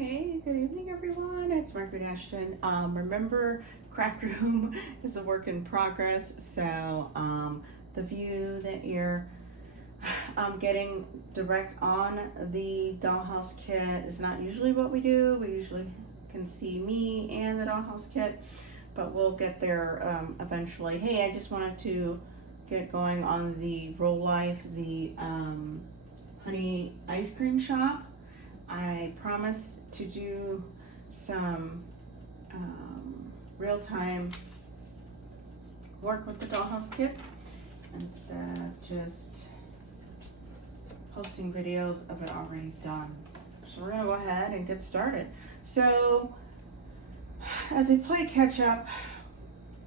Hey, good evening everyone. It's Margaret Ashton. Remember, craft room is a work in progress, so the view that you're getting direct on the Dollhouse kit is not usually what we do. We usually can see me and the Dollhouse kit, but we'll get there eventually. Hey, I just wanted to get going on the Rolife, the honey ice cream shop. I promise to do some real-time work with the Dollhouse kit instead of just posting videos of it already done. So we're gonna go ahead and get started. So as we play catch up,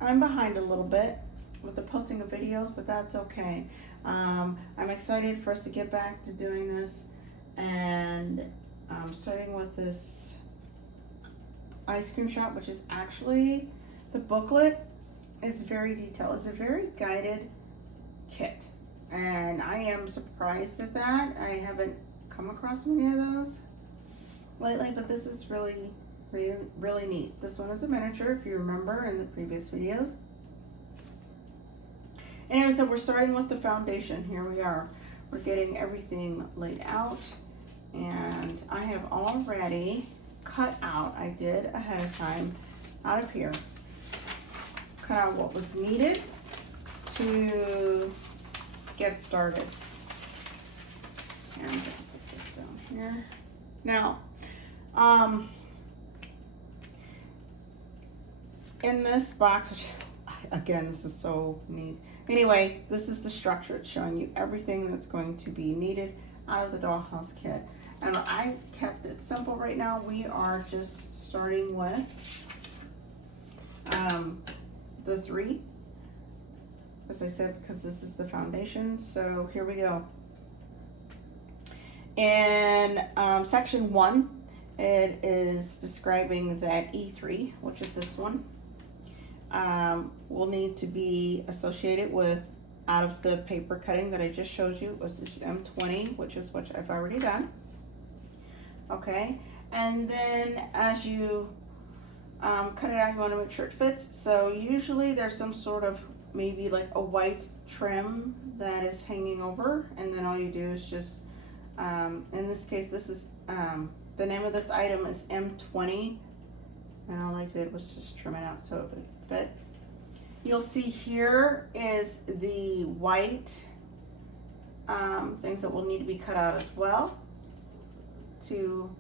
I'm behind a little bit with the posting of videos, but that's okay. I'm excited for us to get back to doing this, and starting with this ice cream shop, which is actually, the booklet is very detailed. It's a very guided kit, and I am surprised at that. I haven't come across many of those lately, but this is really neat. This one is a miniature, if you remember in the previous videos. Anyway, so we're starting with the foundation. Here we are. We're getting everything laid out, and I have already cut out, I did ahead of time, out of here, cut out what was needed to get started. And I'm gonna put this down here. Now, in this box, which, again, this is so neat. Anyway, this is the structure. It's showing you everything that's going to be needed out of the Dollhouse kit. And I kept it simple right now. We are just starting with the 3, as I said, because this is the foundation. So here we go. In section 1, it is describing that E3, which is this one, will need to be associated with, out of the paper cutting that I just showed you, was M20, which is what I've already done. Okay, and then as you cut it out, you want to make sure it fits. So usually there's some sort of, maybe like a white trim that is hanging over, and then all you do is just, in this case, this is, the name of this item is M20, and all I did was just trim it out so it would fit. You'll see here is the white things that will need to be cut out as well to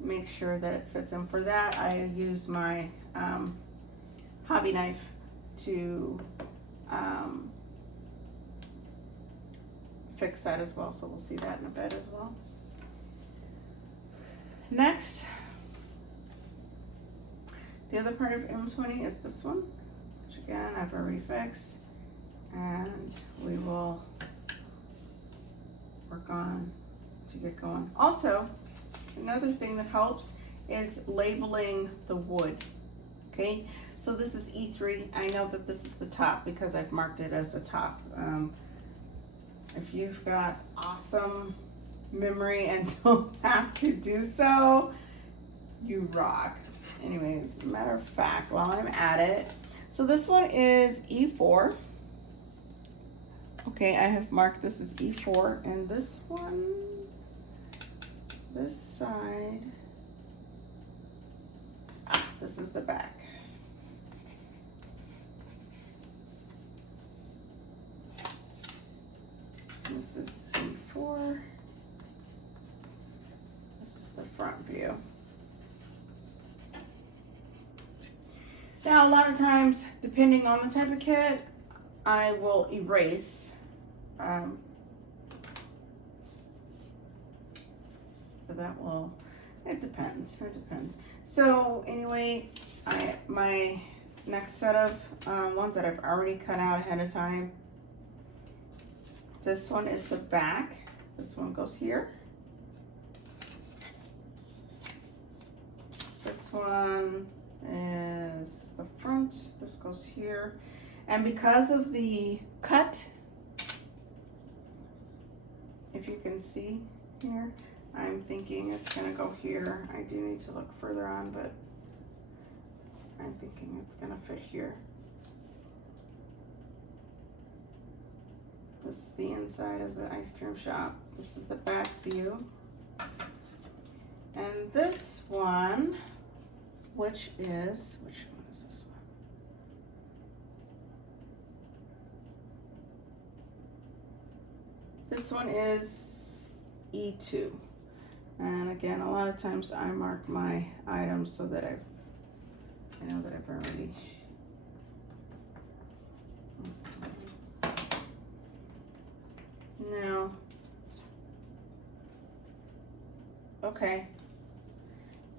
make sure that it fits in. For that, I use my hobby knife to fix that as well, so we'll see that in a bit as well. Next, the other part of M20 is this one, which again I've already fixed, and we will work on to get going. Also, another thing that helps is labeling the wood. Okay, so this is E3. I know that this is the top because I've marked it as the top. If you've got awesome memory and don't have to do so, you rock. Anyways, matter of fact, while I'm at it, so this one is E4. Okay, I have marked this as E4, and this one, this side, this is the back. This is E4. This is the front view. Now, a lot of times, depending on the type of kit, I will erase. But that will, it depends. So anyway, my next set of ones that I've already cut out ahead of time. This one is the back. This one goes here. This one is the front. This goes here. And because of the cut, if you can see here, I'm thinking it's gonna go here. I do need to look further on, but I'm thinking it's gonna fit here. This is the inside of the ice cream shop. This is the back view. And this one, which one is this one? This one is E2. And again, a lot of times I mark my items so that I know that I've already. No. Okay.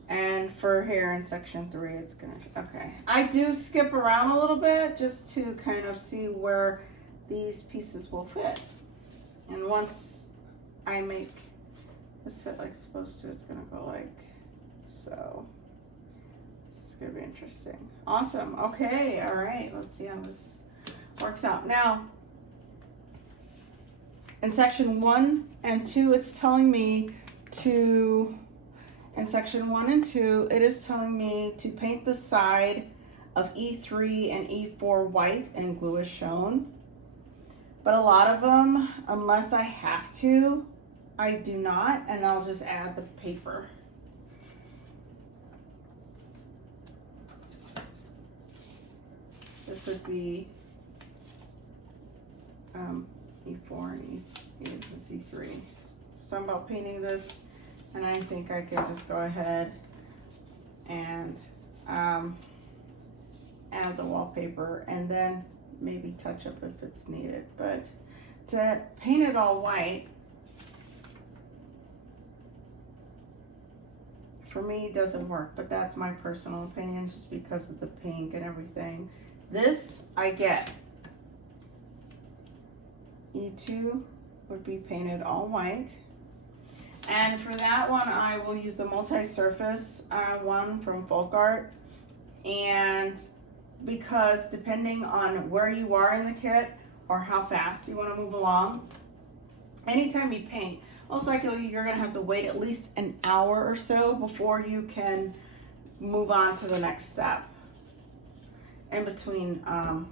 And for here in section 3, it's gonna, okay. I do skip around a little bit just to kind of see where these pieces will fit. And once I make this fit like it's supposed to, it's gonna go like so. This is gonna be interesting. Awesome, okay, all right. Let's see how this works out. Now, in section 1 and 2, it's telling me to, in section 1 and 2, it is telling me to paint the side of E3 and E4 white and glue as shown. But a lot of them, unless I have to, I do not, and I'll just add the paper. This would be E4 and this is E3. So I'm about painting this, and I think I could just go ahead and add the wallpaper and then maybe touch up if it's needed. But to paint it all white, for me, it doesn't work, but that's my personal opinion just because of the pink and everything. This I get. E2 would be painted all white. And for that one, I will use the multi-surface one from Folk Art. And because depending on where you are in the kit or how fast you want to move along, anytime you paint, most likely you're going to have to wait at least an hour or so before you can move on to the next step in between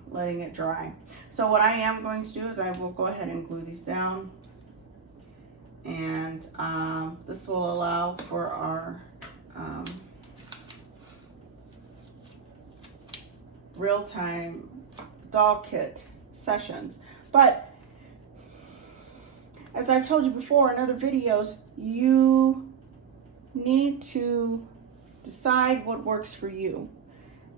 letting it dry. So what I am going to do is I will go ahead and glue these down, and this will allow for our real-time doll kit sessions. But as I've told you before in other videos, you need to decide what works for you.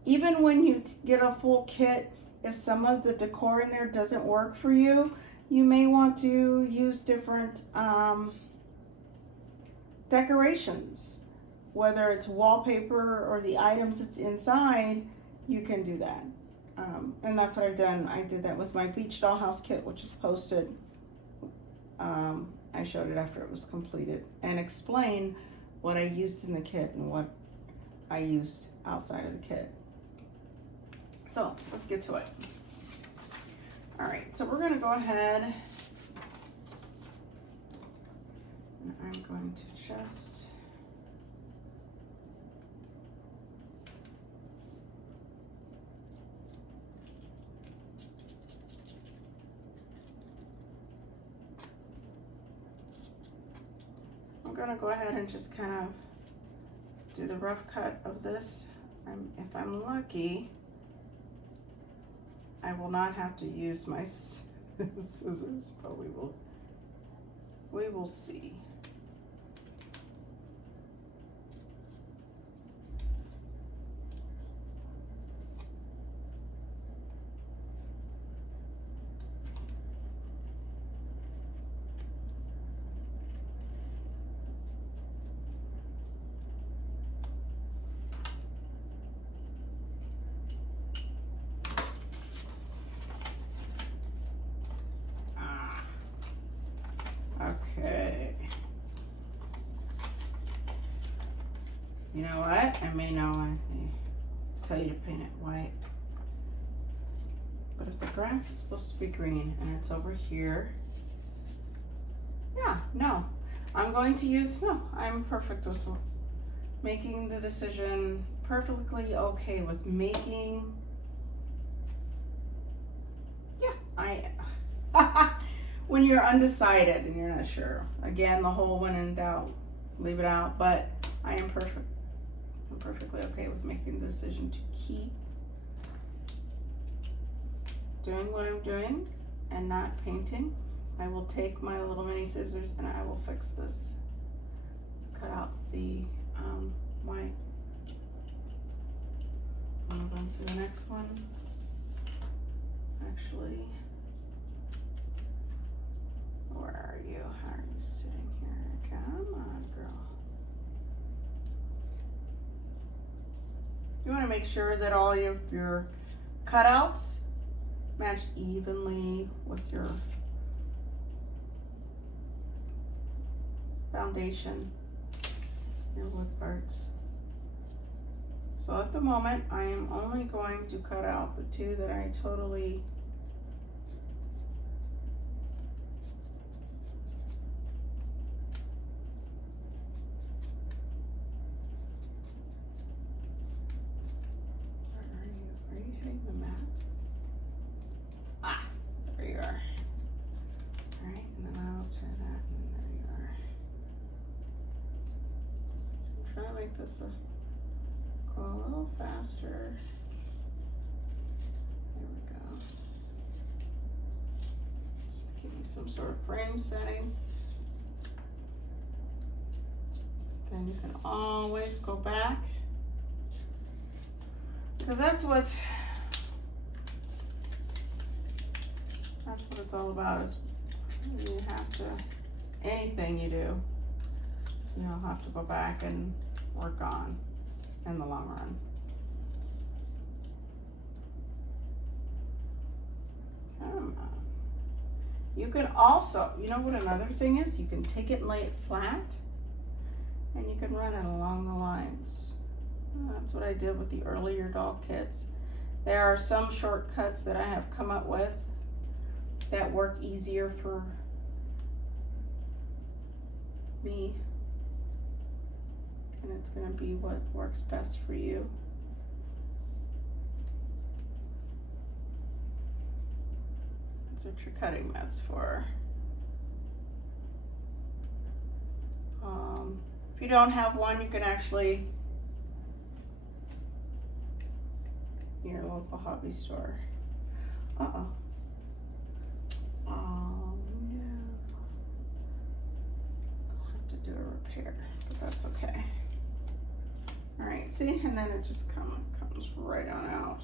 Even when you get a full kit, if some of the decor in there doesn't work for you, you may want to use different decorations. Whether it's wallpaper or the items that's inside, you can do that. And that's what I've done. I did that with my Beach Dollhouse kit, which is posted. I showed it after it was completed and explained what I used in the kit and what I used outside of the kit. So let's get to it. All right, so we're gonna go ahead and I'm going to just I'm gonna go ahead and just kind of do the rough cut of this. If I'm lucky, I will not have to use my scissors, but we will see. Okay. You know what? I may tell you to paint it white. But if the grass is supposed to be green and it's over here, yeah, no. I'm going to use, no, I'm perfect with making the decision, perfectly okay with making, when you're undecided and you're not sure. Again, the whole when in doubt, leave it out, but I am perfect. I'm perfectly okay with making the decision to keep doing what I'm doing and not painting. I will take my little mini scissors and I will fix this. Cut out the white. Move on to the next one. Actually, where are you? How are you sitting here? Come on, girl. You want to make sure that all of your cutouts match evenly with your foundation, your wood parts. So at the moment, I am only going to cut out the two that I totally this go a little faster. There we go. Just to give me some sort of frame setting. Then you can always go back, because that's what it's all about. Is you have to, anything you do, you'll have to go back and work on in the long run. Come on. You can also, you know what another thing is? You can take it and lay it flat and you can run it along the lines. That's what I did with the earlier doll kits. There are some shortcuts that I have come up with that work easier for me. And it's going to be what works best for you. That's what your cutting met's for. If you don't have one, you can actually, your local hobby store. Uh-oh. Oh, no. I'll have to do a repair, but that's okay. All right, see, and then it just comes right on out.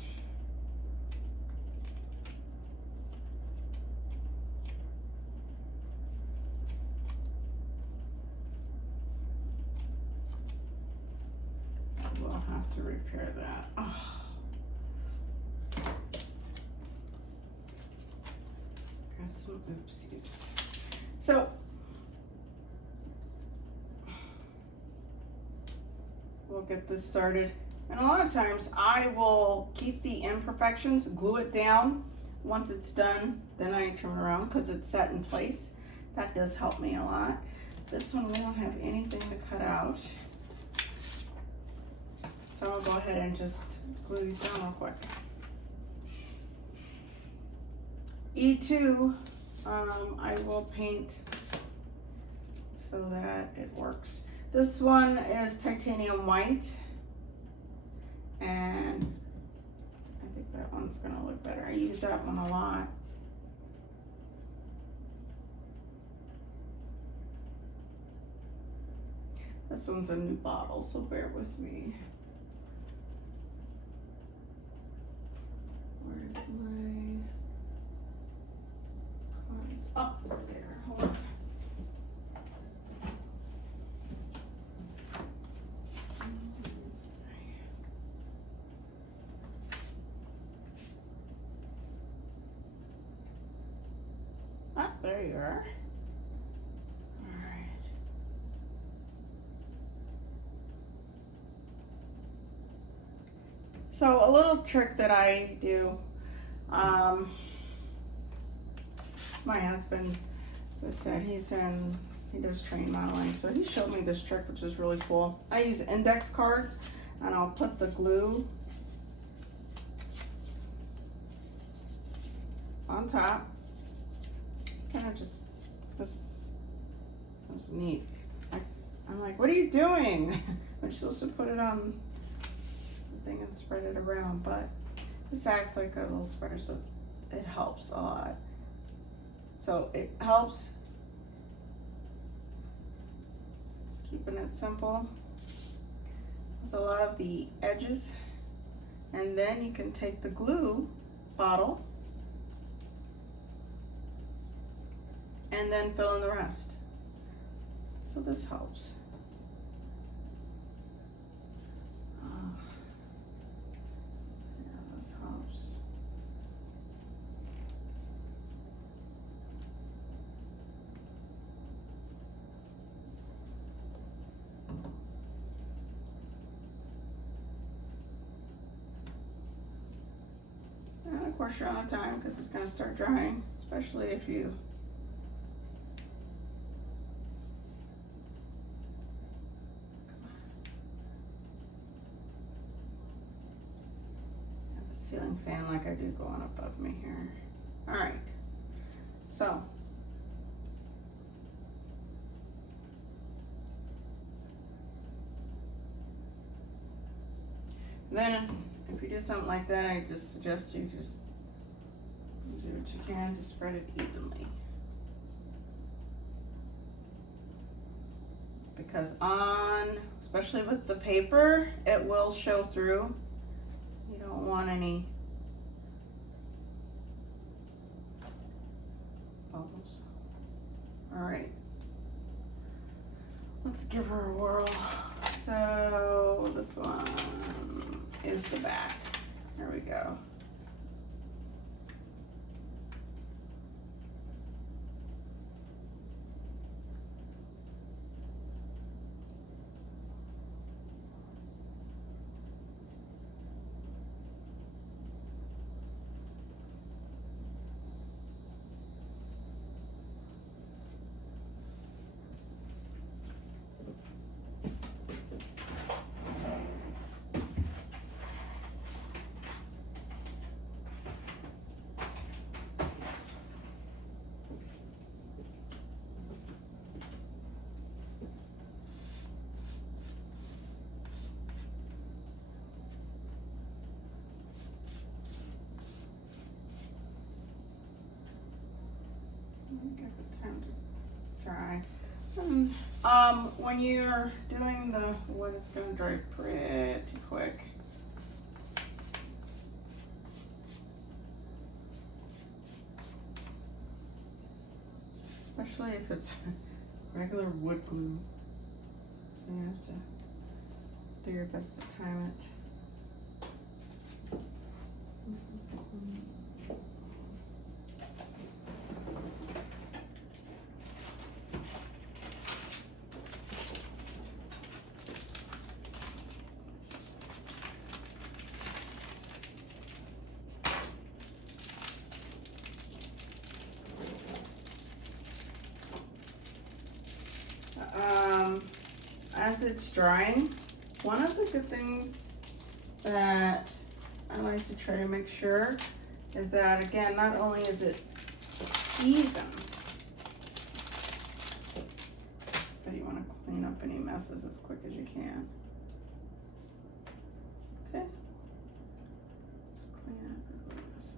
We'll have to repair that. Oh. Got some oopsies. So, we'll get this started. And a lot of times I will keep the imperfections, glue it down. Once it's done, then I turn around because it's set in place. That does help me a lot. This one, we don't have anything to cut out. So I'll go ahead and just glue these down real quick. E2, I will paint so that it works. This one is titanium white, and I think that one's gonna look better. I use that one a lot. This one's a new bottle, so bear with me. Where's my cards? Oh, there, hold on. Ah, there you are. All right. So a little trick that I do, my husband said he's in He does train modeling, so he showed me this trick, which is really cool. I use index cards, and I'll put the glue on top. Kind of just, this was neat. I'm like, what are you doing? I'm supposed to put it on the thing and spread it around, but this acts like a little spreader, so it helps a lot. So it helps keeping it simple with a lot of the edges. And then you can take the glue bottle and then fill in the rest. So this helps. Yeah, this helps. And of course you're on time because it's going to start drying, especially if you ceiling fan like I do going above me here. All right, so then if you do something like that, I just suggest you just do what you can to spread it evenly, because especially with the paper, it will show through. You don't want any bubbles. All right, let's give her a whirl. So this one is the back. There we go. Give it time to dry. And, when you're doing the wood, it's gonna dry pretty quick. Especially if it's regular wood glue. So you have to do your best to time it. As it's drying, one of the good things that I like to try to make sure is that, again, not only is it even, but you want to clean up any messes as quick as you can. Okay, just clean up any messes.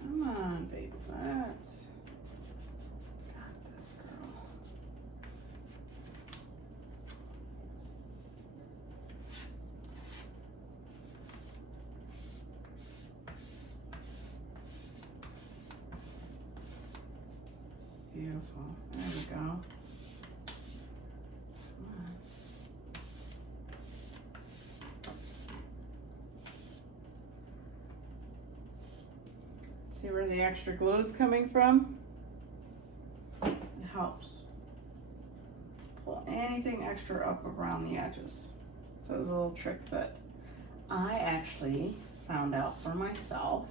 Come on, baby, let's. Got this, girl. Beautiful. There we go. See where the extra glue is coming from? It helps pull anything extra up around the edges. So it was a little trick that I actually found out for myself.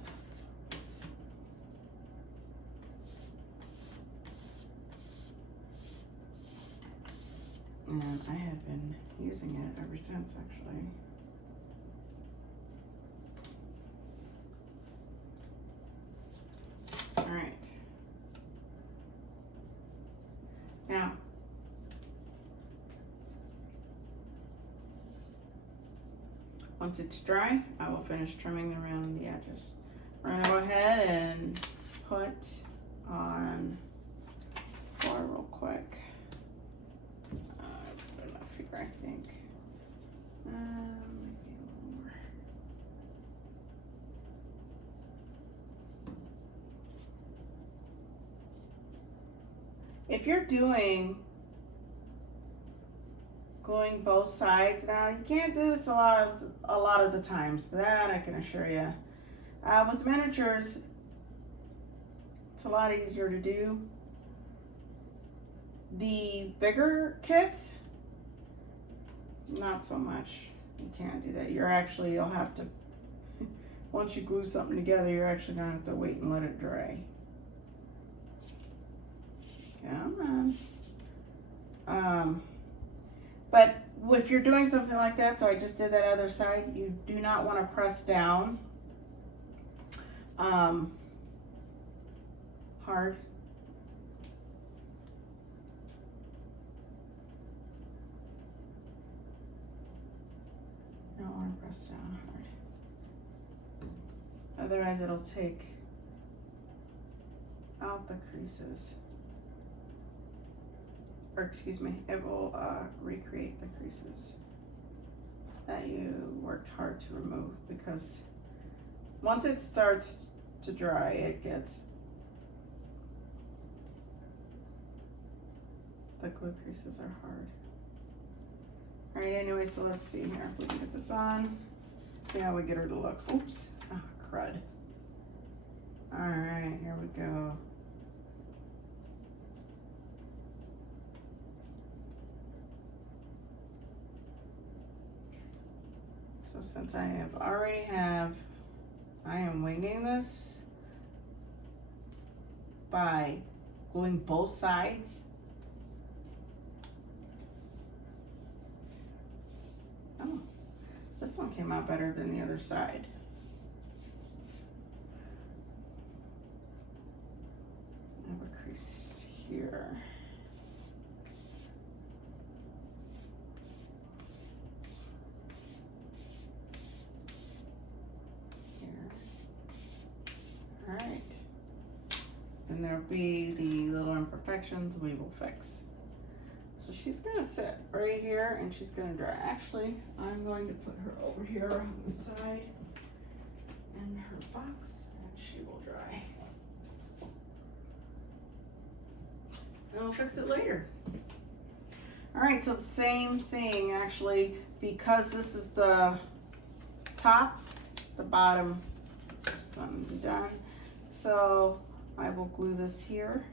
And I have been using it ever since, actually. All right. Now, once it's dry, I will finish trimming around the edges. We're gonna go ahead and put on four real quick. Put enough here, I think. Maybe a little more. If you're gluing both sides, now you can't do this a lot of the times, that I can assure you. With miniatures, it's a lot easier to do. The bigger kits, not so much. You can't do that. You'll have to, once you glue something together, you're actually gonna have to wait and let it dry. Come on. But if you're doing something like that, so I just did that other side, you do not want to press down hard. You don't want to press down hard. Otherwise it'll take out the creases. Or excuse me, it will recreate the creases that you worked hard to remove, because once it starts to dry, it gets, the glue creases are hard. All right, anyway, so let's see here. If we can get this on, see how we get her to look. Oops, crud. All right, here we go. So since I am winging this by gluing both sides. Oh, this one came out better than the other side. I have a crease here. All right, and there'll be the little imperfections we will fix. So she's gonna sit right here and she's gonna dry. Actually, I'm going to put her over here on the side in her box and she will dry. And we'll fix it later. All right, so the same thing actually, because this is the top, the bottom is going to be done. So I will glue this here.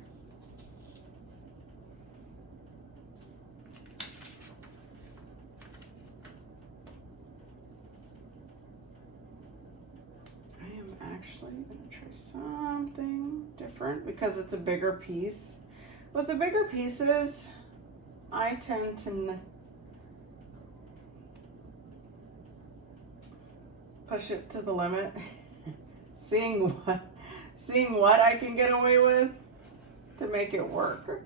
I am actually going to try something different because it's a bigger piece. With the bigger pieces, I tend to push it to the limit, seeing what I can get away with to make it work.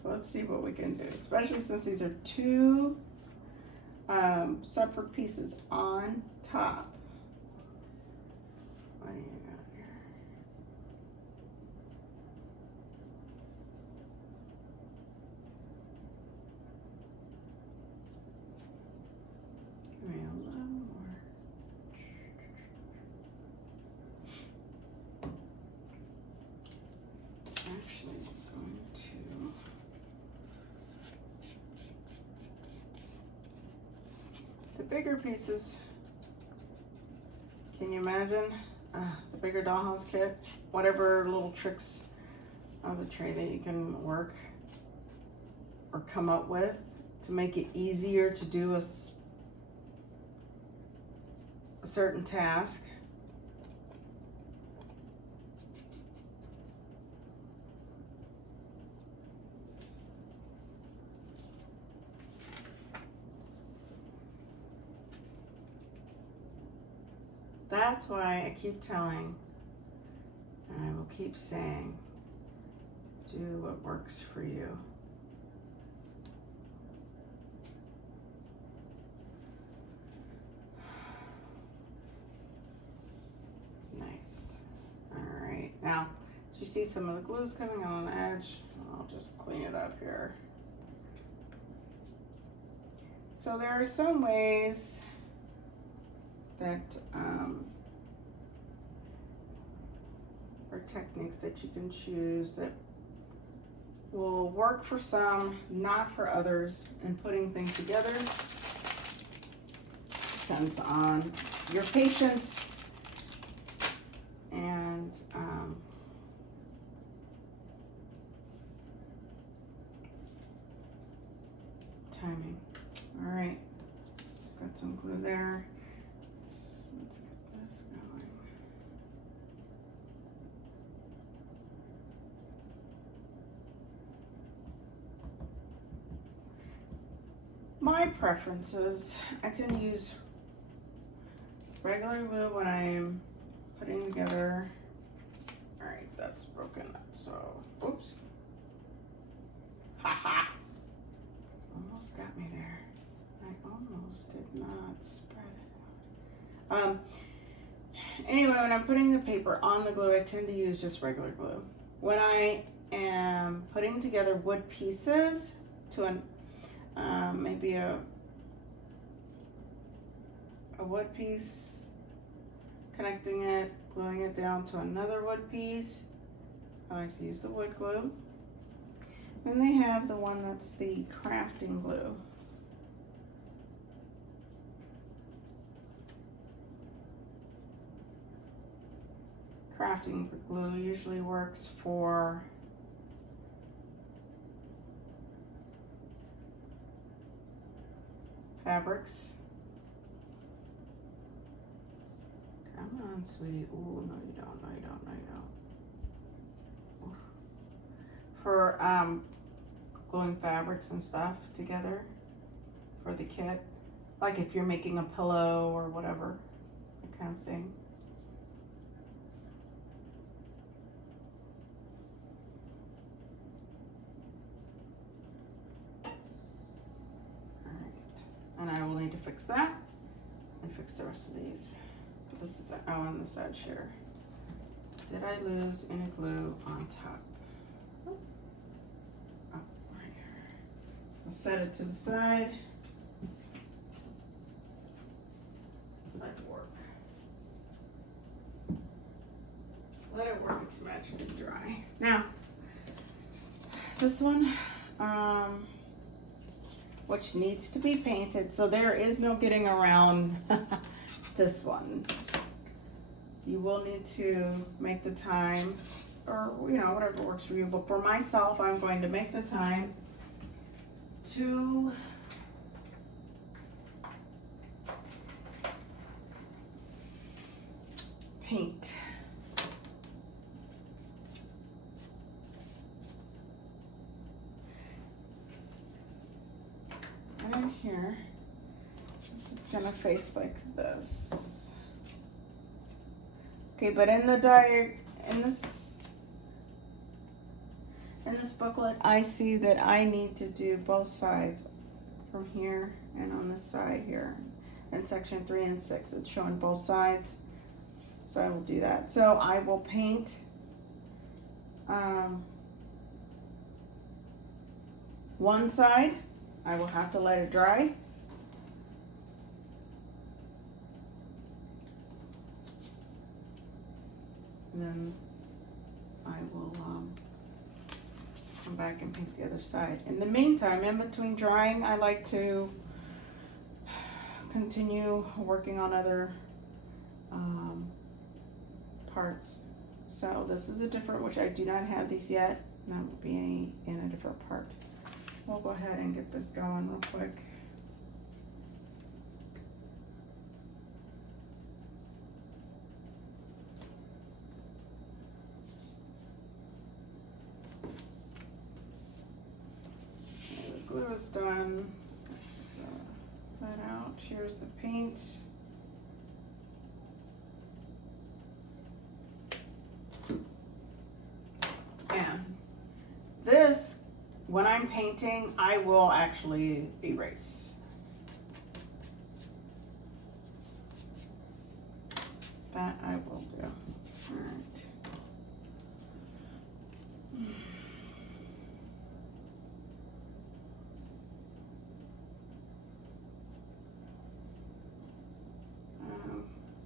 So let's see what we can do, especially since these are two separate pieces on top. What do you got here? Give me a little more. Actually, I'm going to the bigger pieces Can you imagine? The bigger dollhouse kit, whatever little tricks of the tray that you can work or come up with to make it easier to do a certain task. That's why I keep telling, and I will keep saying, do what works for you. Nice. All right. Now, do you see some of the glues coming on the edge? I'll just clean it up here. So there are some ways that or techniques that you can choose that will work for some, not for others, and putting things together depends on your patience and timing. All right, got some glue there. Let's get this going. My preferences, I tend to use regular glue when I'm putting together. All right, that's broken up, so, oops. Haha. Almost got me there. I almost did not spread it. Anyway, when I'm putting the paper on the glue, I tend to use just regular glue. When I am putting together wood pieces to an maybe a wood piece, connecting it, gluing it down to another wood piece, I like to use the wood glue. Then they have the one that's the crafting glue. Crafting glue usually works for fabrics. Come on, sweetie. Ooh, no you don't, no you don't, no you don't. Oof. For gluing fabrics and stuff together for the kit. Like if you're making a pillow or whatever, that kind of thing. And I will need to fix that and fix the rest of these. But this is the, oh, on this edge here. Did I lose any glue on top? Oh, right here. I'll set it to the side. Let it work. Let it work its magic and dry. Now, this one, which needs to be painted, so there is no getting around this one. You will need to make the time, or you know, whatever works for you, but for myself, I'm going to make the time to paint. In here, this is gonna face like this. Okay, but in the in this booklet, I see that I need to do both sides from here and on this side here. In section 3 and 6, it's showing both sides. So I will do that. So I will paint one side. I will have to let it dry. And then I will come back and paint the other side. In the meantime, in between drying, I like to continue working on other parts. So this is a different, which I do not have these yet. That will be in a different part. We'll go ahead and get this going real quick. Okay, the glue is done. That out. Here's the paint. And this, when I'm painting, I will actually erase. That I will do. All right.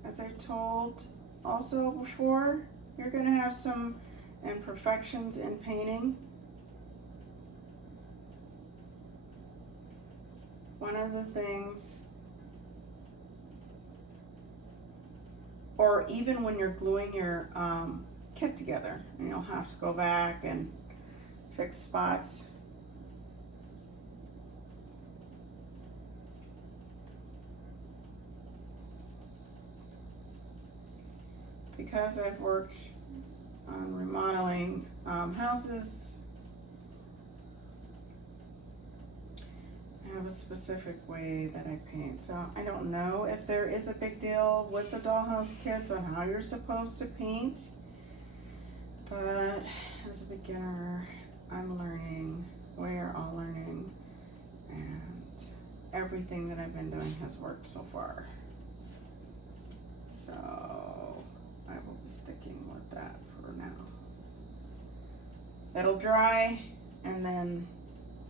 As I told also before, you're going to have some imperfections in painting. One of the things, or even when you're gluing your kit together, and you'll have to go back and fix spots. Because I've worked on remodeling houses, I have a specific way that I paint. So I don't know if there is a big deal with the Dollhouse kits on how you're supposed to paint, but as a beginner, I'm learning. We are all learning, and everything that I've been doing has worked so far. So I will be sticking with that for now. It'll dry, and then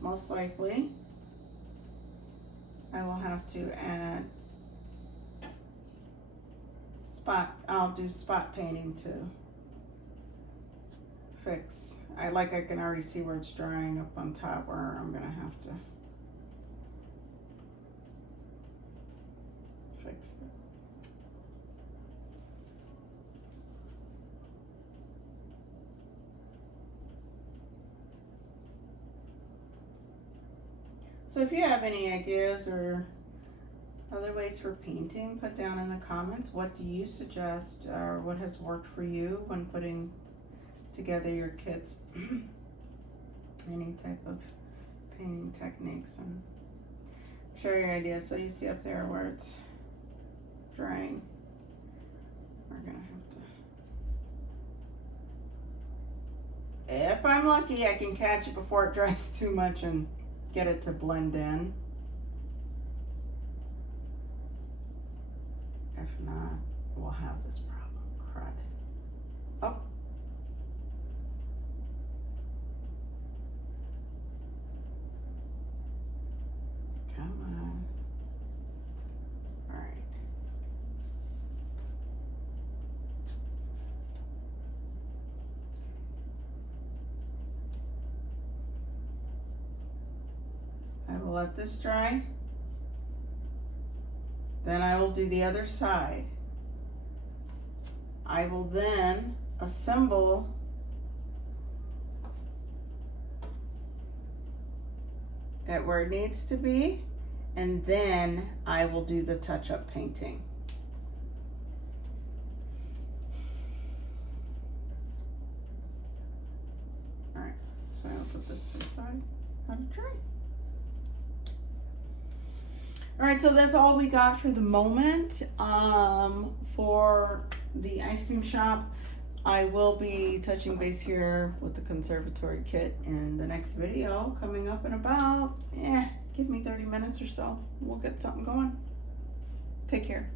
most likely I will have to add I'll do spot painting to fix. I can already see where it's drying up on top, where I'm gonna have to fix it. So if you have any ideas or other ways for painting, put down in the comments. What do you suggest, or what has worked for you when putting together your kits? Any type of painting techniques, and share your ideas. So you see up there where it's drying, we're gonna have to, if I'm lucky, I can catch it before it dries too much and get it to blend in. If not, we'll have this problem. Crud. Oh. Come on. All right. I will let this dry. Then I will do the other side. I will then assemble it where it needs to be, and then I will do the touch-up painting. All right, so I'll put this aside, let it dry. All right, so that's all we got for the moment. For the ice cream shop, I will be touching base here with the conservatory kit in the next video coming up in about, give me 30 minutes or so. We'll get something going. Take care.